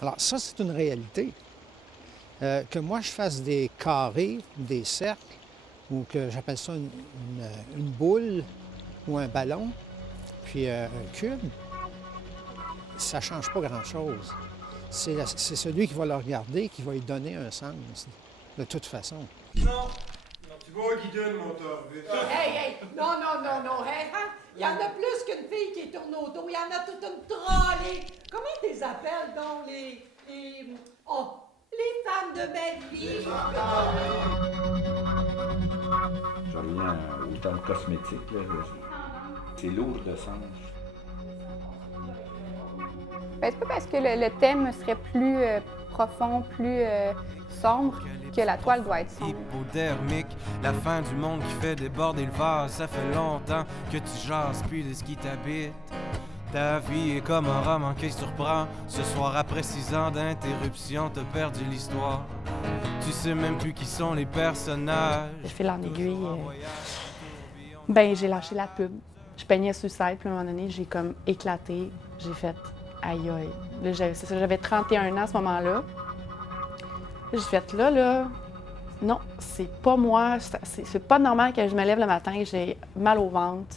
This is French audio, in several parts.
Alors ça, c'est une réalité. Que moi, je fasse des carrés, des cercles, ou que j'appelle ça une boule ou un ballon, puis un cube, ça ne change pas grand-chose. C'est celui qui va le regarder qui va lui donner un sens, de toute façon. Non, tu vas guider le moteur vite. Hey, non, non, non, non, hey, hein? Il y en a plus qu'une fille qui tourne autour, il y en a toute une trolley. Comment tu les appelles, donc, les femmes de belle vie? Je reviens au terme cosmétique, là. C'est lourd de sens. Ben, c'est pas parce que le thème serait plus profond, plus sombre, que la toile doit être sombre. Hypodermique, la fin du monde qui fait déborder le vase. Ça fait longtemps que tu jases plus de ce qui t'habite. Ta vie est comme un roman qui surprend. Ce soir, après 6 ans d'interruption, t'as perdu l'histoire. Tu sais même plus qui sont les personnages. Je file en aiguille. Ben, j'ai lâché la pub. Je peignais Suicide, puis à un moment donné, j'ai comme éclaté. J'ai fait aïe aïe. Là, j'avais 31 ans à ce moment-là. J'ai fait là, non, c'est pas moi. C'est pas normal que je me lève le matin et j'ai mal au ventre.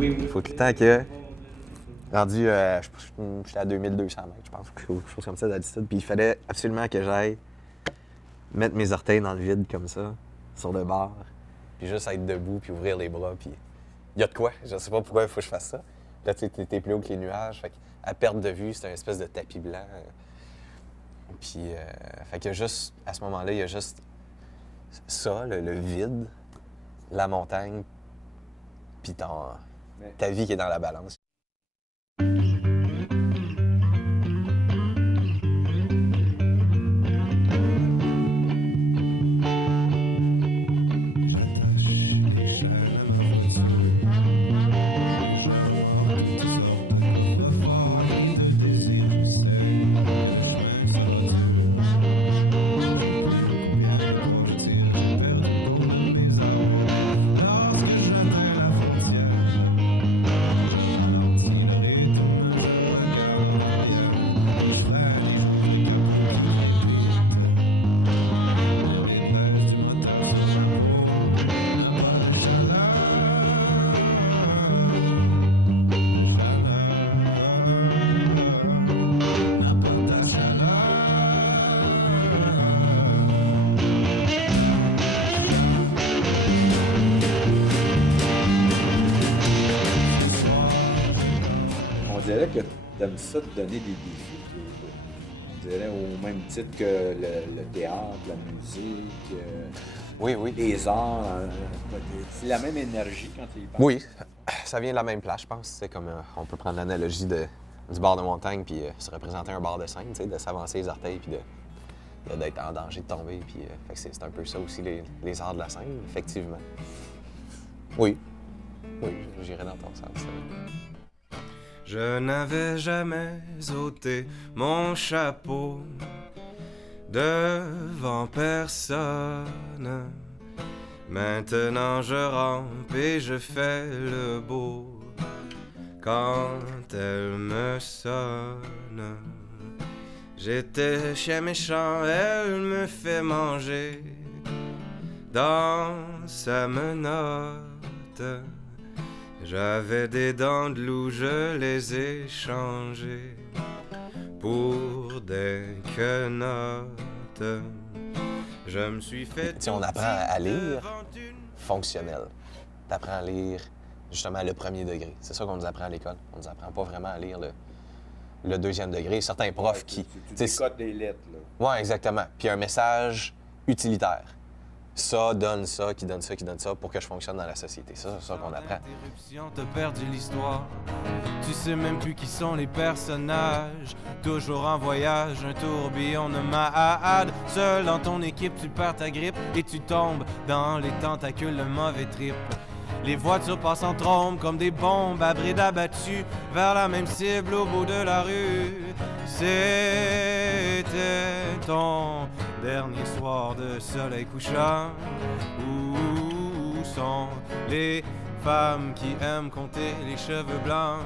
Il faut tout le temps que, rendu, j'étais à 2200 mètres, je pense, quelque chose comme ça d'altitude, puis il fallait absolument que j'aille mettre mes orteils dans le vide comme ça, sur le bord, puis juste être debout, puis ouvrir les bras, puis il y a de quoi, je sais pas pourquoi il faut que je fasse ça. Là, tu sais, t'es plus haut que les nuages, fait à perte de vue, c'est un espèce de tapis blanc. Puis, fait que juste, à ce moment-là, il y a juste ça, le vide, la montagne, puis ta vie qui est dans la balance. On dirait que tu aimes ça te donner des défis. On dirait au même titre que le théâtre, la musique, Oui, oui. les arts. C'est la même énergie quand tu y penses. Oui, ça vient de la même place, je pense. C'est comme, on peut prendre l'analogie du bord de montagne puis se représenter un bord de scène, tu sais, de s'avancer les orteils puis d'être en danger de tomber. Puis, fait que c'est un peu ça aussi, les arts de la scène, effectivement. Oui, j'irais dans ton sens. Je n'avais jamais ôté mon chapeau devant personne. Maintenant je rampe et je fais le beau quand elle me sonne. J'étais chien méchant, elle me fait manger dans sa menotte. J'avais des dents de loup, je les ai changées pour des quenottes. Je me suis fait... Tu sais, on apprend à lire fonctionnel. Tu apprends à lire justement le premier degré. C'est ça qu'on nous apprend à l'école. On nous apprend pas vraiment à lire le deuxième degré. Certains profs qui... Tu décodes des lettres, là. Oui, exactement. Puis un message utilitaire. Ça donne ça, qui donne ça, qui donne ça pour que je fonctionne dans la société. Ça, c'est ça qu'on apprend. T'as perdu l'histoire. Tu sais même plus qui sont les personnages. Toujours en voyage, un tourbillon de mahad. Seul dans ton équipe, tu perds ta grippe et tu tombes dans les tentacules de mauvais trip. Les voitures passent en trombe comme des bombes à bride abattues vers la même cible au bout de la rue. C'était ton dernier soir de soleil couchant. Où sont les femmes qui aiment compter les cheveux blancs?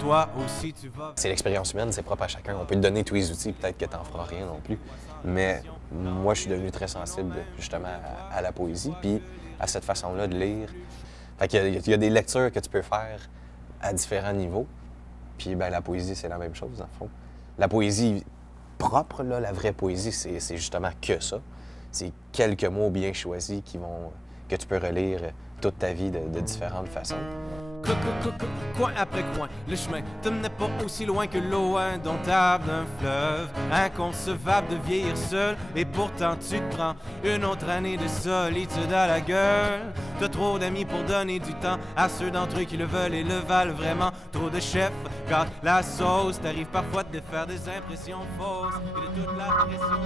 Toi aussi tu vas... C'est l'expérience humaine, c'est propre à chacun. On peut te donner tous les outils, peut-être que t'en feras rien non plus. Mais moi, je suis devenu très sensible justement à la poésie, puis à cette façon-là de lire. Fait qu'il y a des lectures que tu peux faire à différents niveaux. Puis ben, la poésie, c'est la même chose, dans le fond. La poésie propre, là, la vraie poésie, c'est justement que ça. C'est quelques mots bien choisis que tu peux relire toute ta vie de différentes façons. Coin après coin, le chemin te menait pas aussi loin que l'eau indomptable d'un fleuve. Inconcevable de vieillir seul, et pourtant tu te prends une autre année de solitude à la gueule. T'as trop d'amis pour donner du temps à ceux d'entre eux qui le veulent et le valent vraiment. Trop de chefs gâtent la sauce, t'arrives parfois de faire des impressions fausses et de toute la pression.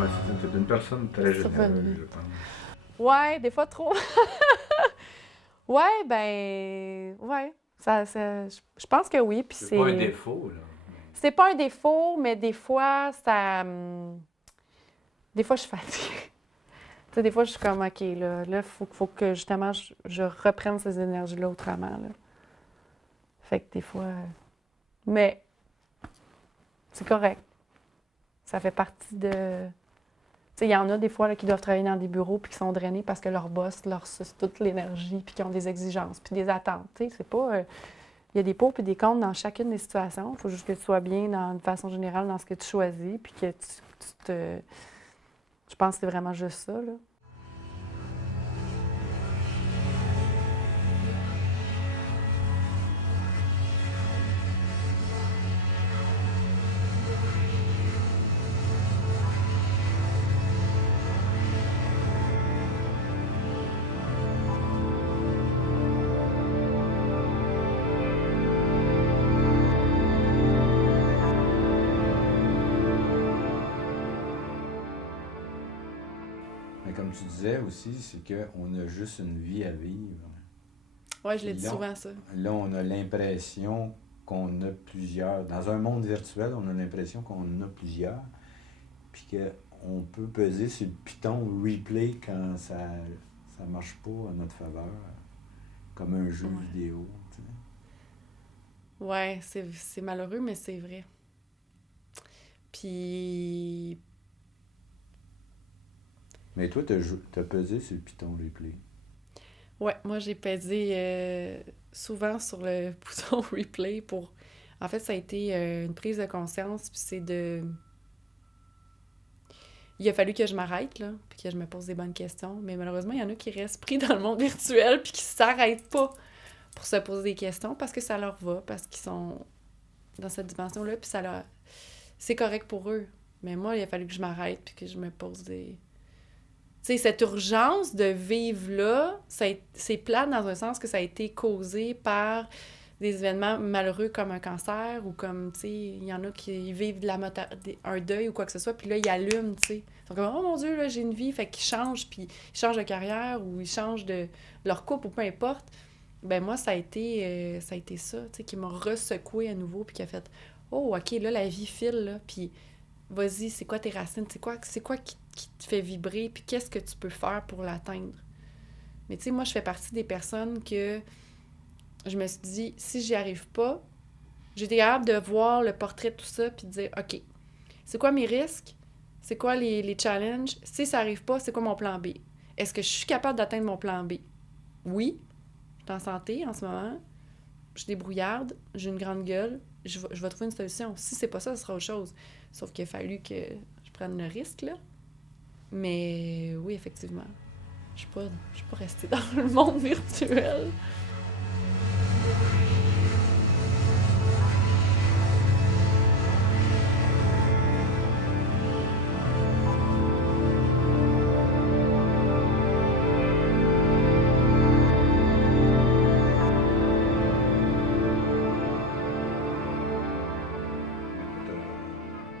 Ouais, c'est une personne très généreuse, je pense. Ouais, des fois trop. Ouais, ben. Ouais. Je pense que oui. Puis C'est pas un défaut, là. C'est pas un défaut, mais des fois, ça. Des fois, je suis fatiguée. Tu sais, des fois, je suis comme, OK, là, faut que justement, je reprenne ces énergies-là autrement, là. Fait que des fois. Mais. C'est correct. Ça fait partie de. Tu sais, il y en a des fois là, qui doivent travailler dans des bureaux puis qui sont drainés parce que leur boss leur suce toute l'énergie puis qui ont des exigences puis des attentes. Tu sais, c'est pas... Il y a des pour et des contre dans chacune des situations. Il faut juste que tu sois bien, de façon générale, dans ce que tu choisis puis que tu te... Je pense que c'est vraiment juste ça, là. Comme tu disais aussi, c'est qu'on a juste une vie à vivre. Oui, je l'ai dit Là, souvent, ça. Là, on a l'impression qu'on a plusieurs. Dans un monde virtuel, on a l'impression qu'on en a plusieurs. Puis qu'on peut peser sur le piton replay quand ça marche pas à notre faveur. Comme un jeu vidéo. Tu sais. Ouais, c'est malheureux, mais c'est vrai. Puis... Mais toi, t'as pesé sur le piton replay. Ouais, moi, j'ai pesé souvent sur le bouton replay pour... En fait, ça a été une prise de conscience, puis c'est de... Il a fallu que je m'arrête, là, puis que je me pose des bonnes questions. Mais malheureusement, il y en a qui restent pris dans le monde virtuel puis qui s'arrêtent pas pour se poser des questions parce que ça leur va, parce qu'ils sont dans cette dimension-là, puis ça leur... C'est correct pour eux. Mais moi, il a fallu que je m'arrête puis que je me pose des... Tu sais, cette urgence de vivre là, c'est plate dans un sens que ça a été causé par des événements malheureux comme un cancer ou comme, tu sais, il y en a qui vivent un deuil ou quoi que ce soit, puis là, ils allument, tu sais. Ils sont comme « Oh mon Dieu, là, j'ai une vie », fait qu'ils changent, puis ils changent de carrière ou ils changent de leur couple ou peu importe. Ben moi, ça a été ça, tu sais, qui m'a ressecoué à nouveau, puis qui a fait « Oh, OK, là, la vie file, là, puis vas-y, c'est quoi tes racines? C'est quoi qui te fait vibrer? Puis qu'est-ce que tu peux faire pour l'atteindre? » Mais tu sais, moi, je fais partie des personnes que je me suis dit, si j'y arrive pas, j'étais capable de voir le portrait de tout ça puis de dire, OK, c'est quoi mes risques? C'est quoi les challenges? Si ça arrive pas, c'est quoi mon plan B? Est-ce que je suis capable d'atteindre mon plan B? Oui, je suis en santé en ce moment, je suis débrouillarde, j'ai une grande gueule, je vais trouver une solution. Si c'est pas ça, ce sera autre chose. Sauf qu'il a fallu que je prenne le risque, là. Mais oui, effectivement, je suis pas restée dans le monde virtuel.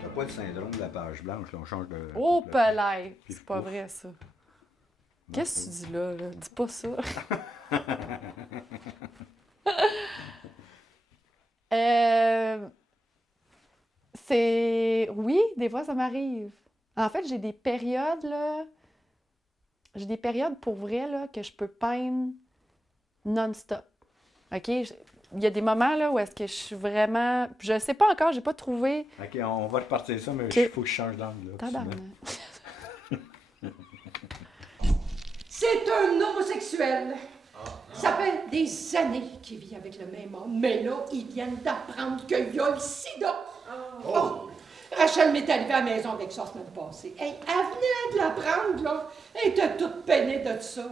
T'as pas le syndrome de la page blanche, là, on change de... Oh, de- pelay! Puis C'est pas ouf. vrai, ça. Qu'est-ce que tu dis là? Dis pas ça. Oui, des fois, ça m'arrive. En fait, j'ai des périodes, là... J'ai des périodes, pour vrai, là, que je peux peindre non-stop. OK? Il y a des moments, là, où est-ce que je suis vraiment... Je sais pas encore, j'ai pas trouvé... OK, on va repartir ça, mais OK. il faut que je change d'angle. là, Tabarnak. C'est un homosexuel. Ça fait des années qu'il vit avec le même homme, mais là, ils viennent d'apprendre qu'il y a le sida. Oh. Rachel m'est arrivée à la maison avec ça la semaine passée. Hey, elle venait de l'apprendre, là. Elle était toute peinée de ça.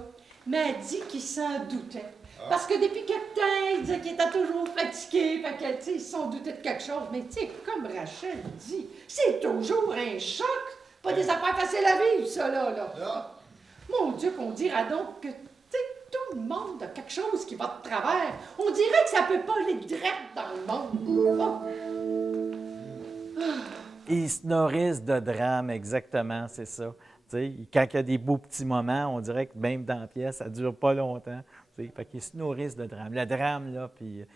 Mais elle dit qu'il s'en doutait. Parce que depuis quelque temps, il disait qu'il était toujours fatigué, fait que, tu sais, ils se sont doutés de quelque chose. Mais, tu sais, comme Rachel dit, c'est toujours un choc. Pas des affaires faciles à vivre, ça, là. Mon Dieu, qu'on dira donc que, tu sais, tout le monde a quelque chose qui va de travers. On dirait que ça peut pas aller direct dans le monde. Oh. Ils se nourrissent de drames, exactement, c'est ça. T'sais, quand il y a des beaux petits moments, on dirait que même dans la pièce, ça ne dure pas longtemps. T'sais, fait qu'ils se nourrissent de drames. Le drame, là, puis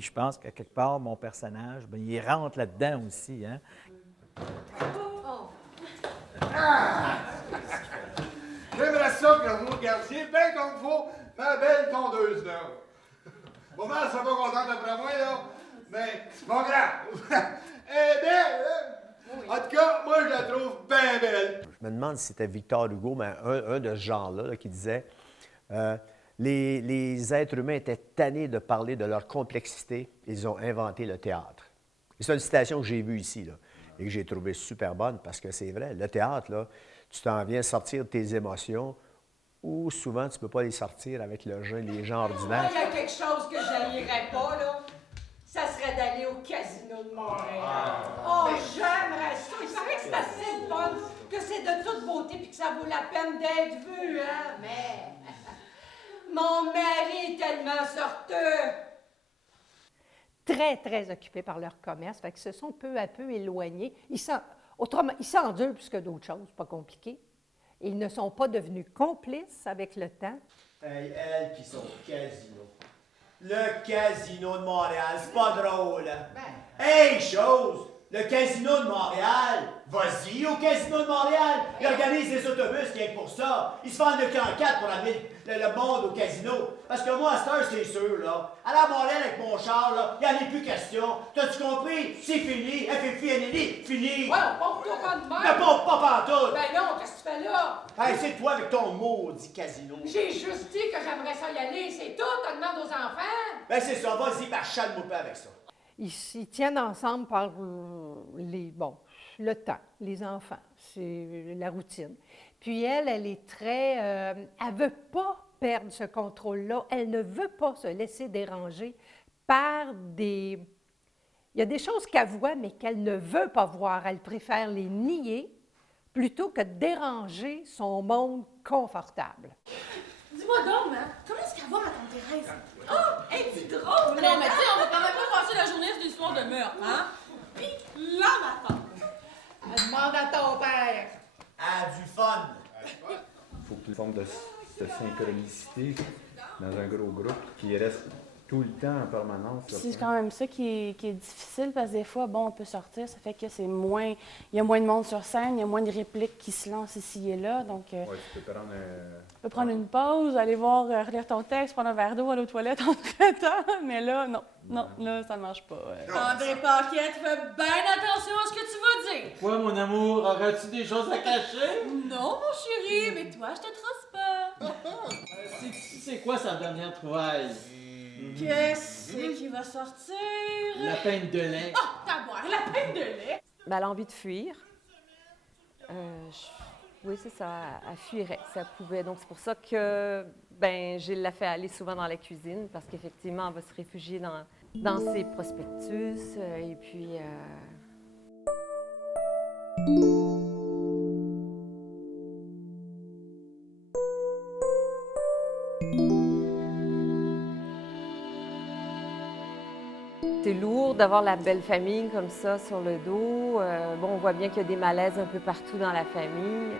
je pense qu'à quelque part, mon personnage, bien, il rentre là-dedans aussi. Hein? J'aimerais ça que vous regardiez bien comme il faut ma belle tondeuse, là. Bon, elle sera pas contente après moi, là, mais c'est pas grave. Elle est belle, hein? En tout cas, moi, je la trouve bien belle. Je me demande si c'était Victor Hugo, mais un de ce genre-là, là, qui disait les êtres humains étaient tannés de parler de leur complexité, ils ont inventé le théâtre. Et c'est une citation que j'ai vue ici, là, et que j'ai trouvée super bonne, parce que c'est vrai, le théâtre, là, tu t'en viens sortir de tes émotions, ou souvent tu ne peux pas les sortir avec les gens ordinaires. Il y a quelque chose que j'haïrais pas, là. Ça serait d'aller au casino de Montréal. Oh, j'aimerais ça. Il paraît que c'est assez fun, que c'est de toute beauté puis que ça vaut la peine d'être vu, hein. Mais mon mari est tellement sorteux. Très, très occupés par leur commerce, fait que se sont peu à peu éloignés. Ils s'endurent plus que d'autres choses, pas compliqué. Ils ne sont pas devenus complices avec le temps. Hey, elles qui sont au casino. Le casino de Montréal, c'est pas drôle. Hey, chose! Le casino de Montréal! Vas-y au casino de Montréal! Ils organisent des autobus qui est pour ça. Ils se font de camp 4 pour amener le monde au casino. Parce que moi, à cette heure, c'est sûr, là. Aller à Montréal avec mon char, là, il n'y en a plus question. T'as-tu compris? C'est fini. FFI, fini. Ouais, on pompe pas de même. Ne pompe pas pantoute! Ben non, qu'est-ce que tu fais là? Hey, c'est toi avec ton maudit casino. J'ai juste dit que j'aimerais ça y aller, c'est tout. On demande aux enfants. Ben c'est ça, vas-y, par chale-moi pas avec ça. Ils tiennent ensemble par le temps, les enfants, c'est la routine. Puis elle est très... elle ne veut pas perdre ce contrôle-là. Elle ne veut pas se laisser déranger par des... Il y a des choses qu'elle voit, mais qu'elle ne veut pas voir. Elle préfère les nier plutôt que de déranger son monde confortable. Dis-moi donc, hein, comment est-ce qu'elle va, Madame Thérèse? Hey, c'est drôle! Non, mais tu sais, on va quand même pas passer la journée sur des histoires de meurtre, hein? Puis là, ma tante. Demande à ton père. Ah, du fun! Il faut qu'il y ait une forme de synchronicité dans un gros groupe qui reste tout le temps en permanence. C'est quand même ça qui est difficile parce que des fois, bon, on peut sortir, ça fait que c'est moins. Il y a moins de monde sur scène, il y a moins de répliques qui se lancent ici et là. Donc, Ouais, tu peux prendre tu peux prendre une pause, aller voir, relire ton texte, prendre un verre d'eau, aller aux toilettes entre-temps. Mais là, non, là, ça ne marche pas. André Paquette, fais bien attention à ce que tu vas dire. Quoi, mon amour, auras-tu des choses à cacher? Non, mon chéri, mais toi, je te trosse pas. C'est quoi sa dernière trouvaille? Qu'est-ce qui va sortir? La peine de lait. Oh, t'as boire la peine de lait. Ben, elle a envie de fuir. Oui, c'est ça, elle fuirait, ça pouvait. Donc, c'est pour ça que ben, Gilles l'a fait aller souvent dans la cuisine, parce qu'effectivement, elle va se réfugier dans ses prospectus. Et puis... C'est lourd d'avoir la belle famille comme ça sur le dos. Bon, on voit bien qu'il y a des malaises un peu partout dans la famille.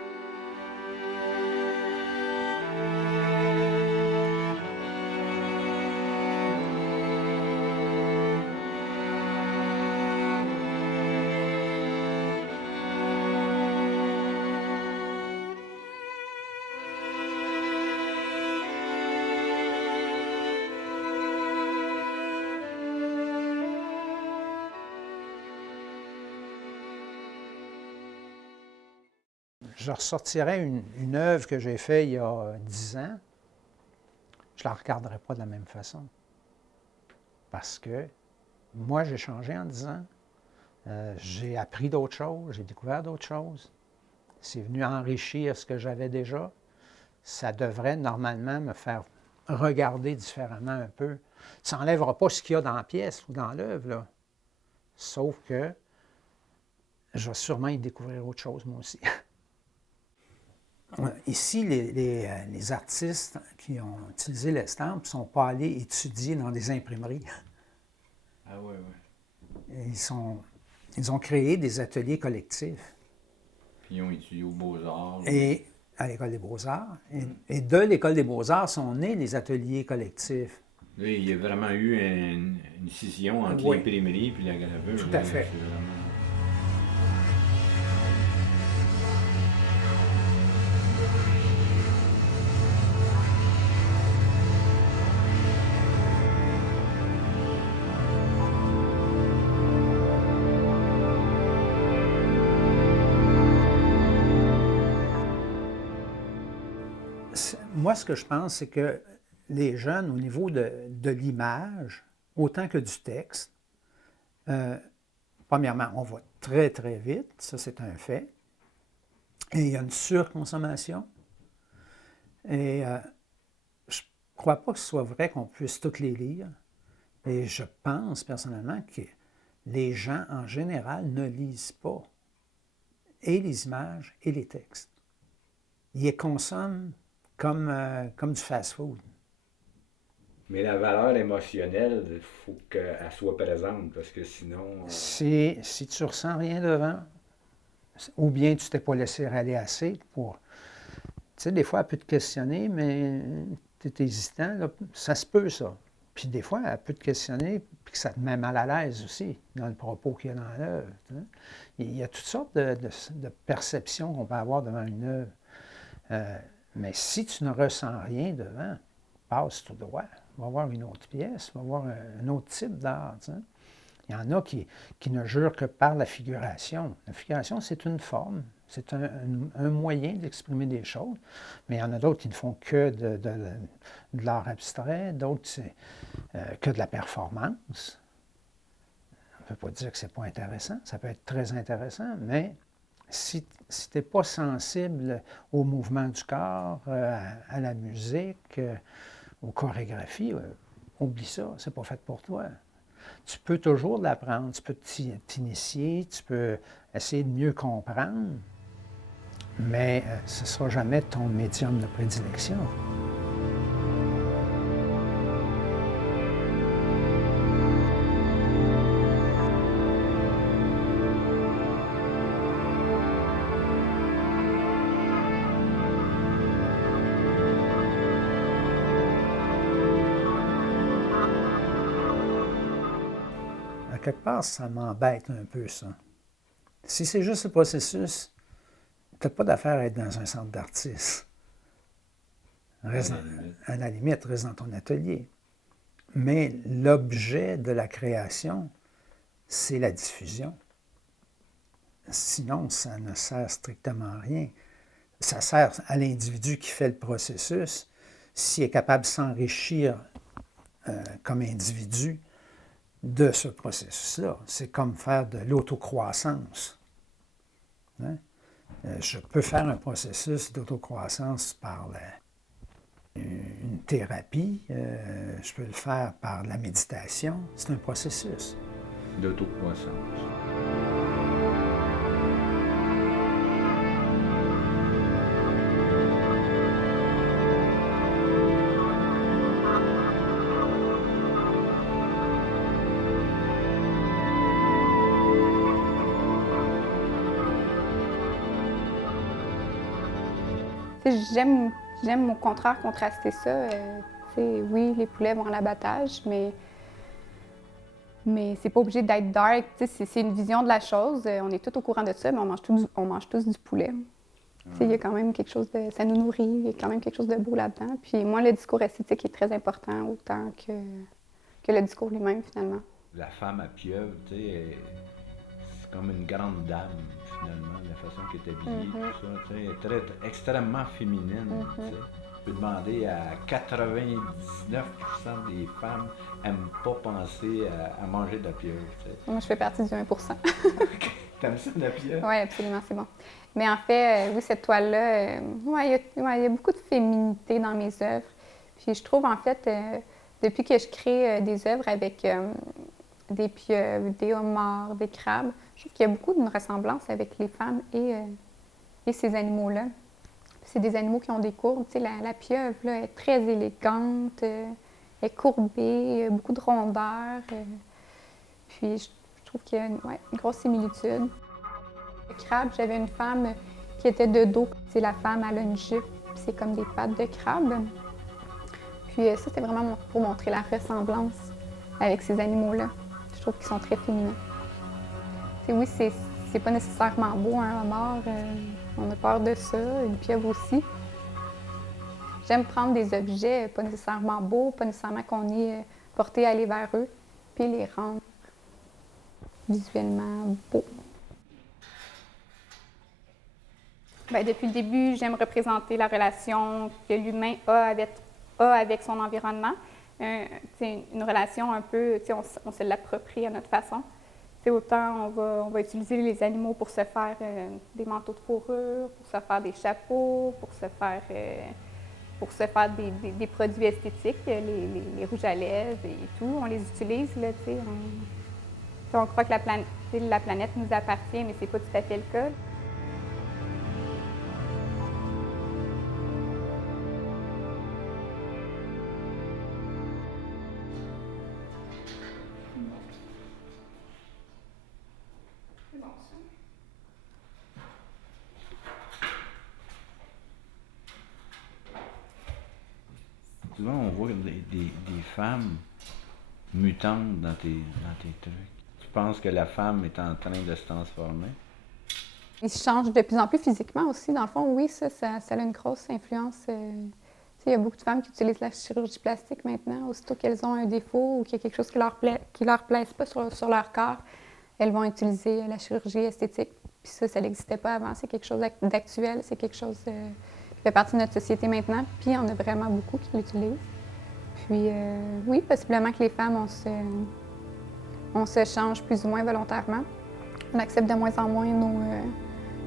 Je ressortirais une œuvre que j'ai faite il y a 10 ans, je ne la regarderais pas de la même façon. Parce que moi, j'ai changé en 10 ans. J'ai appris d'autres choses, j'ai découvert d'autres choses. C'est venu enrichir ce que j'avais déjà. Ça devrait normalement me faire regarder différemment un peu. Ça n'enlèvera pas ce qu'il y a dans la pièce ou dans l'œuvre, là. Sauf que je vais sûrement y découvrir autre chose, moi aussi. Ici, les artistes qui ont utilisé l'estampe ne sont pas allés étudier dans des imprimeries. Ah oui, oui. Ils ont créé des ateliers collectifs. Puis ils ont étudié aux Beaux-Arts. Et à l'École des Beaux-Arts. Et de l'École des Beaux-Arts sont nés les ateliers collectifs. Oui, il y a vraiment eu une scission entre Oui. l'imprimerie et la gravure. Tout à fait. C'est vraiment... Moi, ce que je pense, c'est que les jeunes, au niveau de l'image, autant que du texte, premièrement, on va très, très vite, ça c'est un fait, et il y a une surconsommation, et je ne crois pas que ce soit vrai qu'on puisse toutes les lire, et je pense personnellement que les gens, en général, ne lisent pas et les images et les textes. Ils les consomment comme du fast-food. Mais la valeur émotionnelle, il faut qu'elle soit présente, parce que sinon... Si tu ressens rien devant, ou bien tu t'es pas laissé aller assez pour... Tu sais, des fois, elle peut te questionner, mais tu es hésitant, là, ça se peut, ça. Puis des fois, elle peut te questionner, puis que ça te met mal à l'aise aussi, dans le propos qu'il y a dans l'œuvre. Il y a toutes sortes de perceptions qu'on peut avoir devant une œuvre. Mais si tu ne ressens rien devant, passe tout droit. Va voir une autre pièce, va voir un autre type d'art. Il y en a qui ne jurent que par la figuration. La figuration, c'est une forme, c'est un moyen d'exprimer des choses, mais il y en a d'autres qui ne font que de l'art abstrait, d'autres que de la performance. On ne peut pas dire que ce n'est pas intéressant, ça peut être très intéressant, mais si tu n'es pas sensible au mouvement du corps, à la musique, aux chorégraphies, oublie ça, c'est pas fait pour toi. Tu peux toujours l'apprendre, tu peux t'initier, tu peux essayer de mieux comprendre, mais ce ne sera jamais ton médium de prédilection. quelque part, ça m'embête un peu, ça. Si c'est juste le processus, tu n'as pas d'affaire à être dans un centre d'artistes. À la limite, reste dans ton atelier. Mais l'objet de la création, c'est la diffusion. Sinon, ça ne sert strictement à rien. Ça sert à l'individu qui fait le processus, s'il est capable de s'enrichir comme individu de ce processus-là. C'est comme faire de l'autocroissance. Hein? Je peux faire un processus d'autocroissance par une thérapie, je peux le faire par la méditation. C'est un processus. D'autocroissance. J'aime au contraire contraster ça. Oui, les poulets vont à l'abattage, mais c'est pas obligé d'être dark. C'est une vision de la chose. On est tous au courant de ça, mais on mange tous du poulet. Il y a quand même quelque chose de... Ça nous nourrit, il y a quand même quelque chose de beau là-dedans. Puis moi, le discours esthétique est très important, autant que le discours lui-même, finalement. La femme à pieuvre, tu sais, c'est comme une grande dame, finalement, la façon qu'elle est habillée, tout ça, tu sais, elle est extrêmement féminine, tu sais. Je peux demander à 99% des femmes n'aiment pas penser à manger de la pieuvre, tu sais. Moi, je fais partie du 1%. T'aimes ça, de la pieuvre? Oui, absolument, c'est bon. Mais en fait, oui, cette toile-là, il y a beaucoup de féminité dans mes œuvres. Puis je trouve, en fait, depuis que je crée des œuvres avec des pieuvres, des homards, des crabes, je trouve qu'il y a beaucoup d'une ressemblance avec les femmes et ces animaux-là. C'est des animaux qui ont des courbes. Tu sais, la pieuvre là, est très élégante, est courbée, beaucoup de rondeur. Puis je trouve qu'il y a une grosse similitude. Le crabe, j'avais une femme qui était de dos. C'est la femme, elle a une jupe, c'est comme des pattes de crabe. Puis ça, c'était vraiment pour montrer la ressemblance avec ces animaux-là. Je trouve qu'ils sont très féminins. Oui, c'est pas nécessairement beau, un homard. On a peur de ça, une pieuvre aussi. J'aime prendre des objets pas nécessairement beaux, pas nécessairement qu'on est porté à aller vers eux, puis les rendre visuellement beaux. Bien, depuis le début, j'aime représenter la relation que l'humain a avec son environnement. Une relation un peu, on se l'approprie à notre façon. Autant on va utiliser les animaux pour se faire des manteaux de fourrure, pour se faire des chapeaux, pour se faire des produits esthétiques, les rouges à lèvres et tout. On les utilise, là, on croit que la planète nous appartient, mais c'est pas tout à fait le cas. Souvent, on voit des femmes mutantes dans tes trucs. Tu penses que la femme est en train de se transformer? Ils se changent de plus en plus physiquement aussi. Dans le fond, oui, ça a une grosse influence. Il y a beaucoup de femmes qui utilisent la chirurgie plastique maintenant. Aussitôt qu'elles ont un défaut ou qu'il y a quelque chose qui leur plaise pas sur leur corps, elles vont utiliser la chirurgie esthétique. Puis ça n'existait pas avant. C'est quelque chose d'actuel. C'est quelque chose qui fait partie de notre société maintenant. Puis il y en a vraiment beaucoup qui l'utilisent. Puis oui, possiblement que les femmes, on se change plus ou moins volontairement. On accepte de moins en moins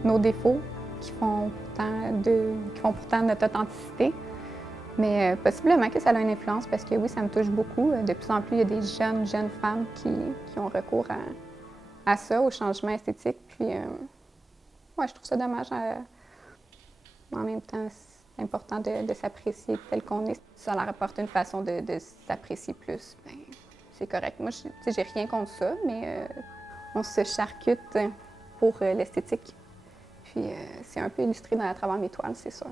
nos défauts qui font pourtant notre authenticité. Mais possiblement que ça a une influence parce que oui, ça me touche beaucoup. De plus en plus, il y a des jeunes femmes qui ont recours à ça, au changement esthétique. Puis, je trouve ça dommage. En même temps, c'est important de s'apprécier tel qu'on est. Ça leur apporte une façon de s'apprécier plus. Bien, c'est correct. Moi, j'ai rien contre ça, mais on se charcute pour l'esthétique. Puis, c'est un peu illustré à travers mes toiles, c'est sûr.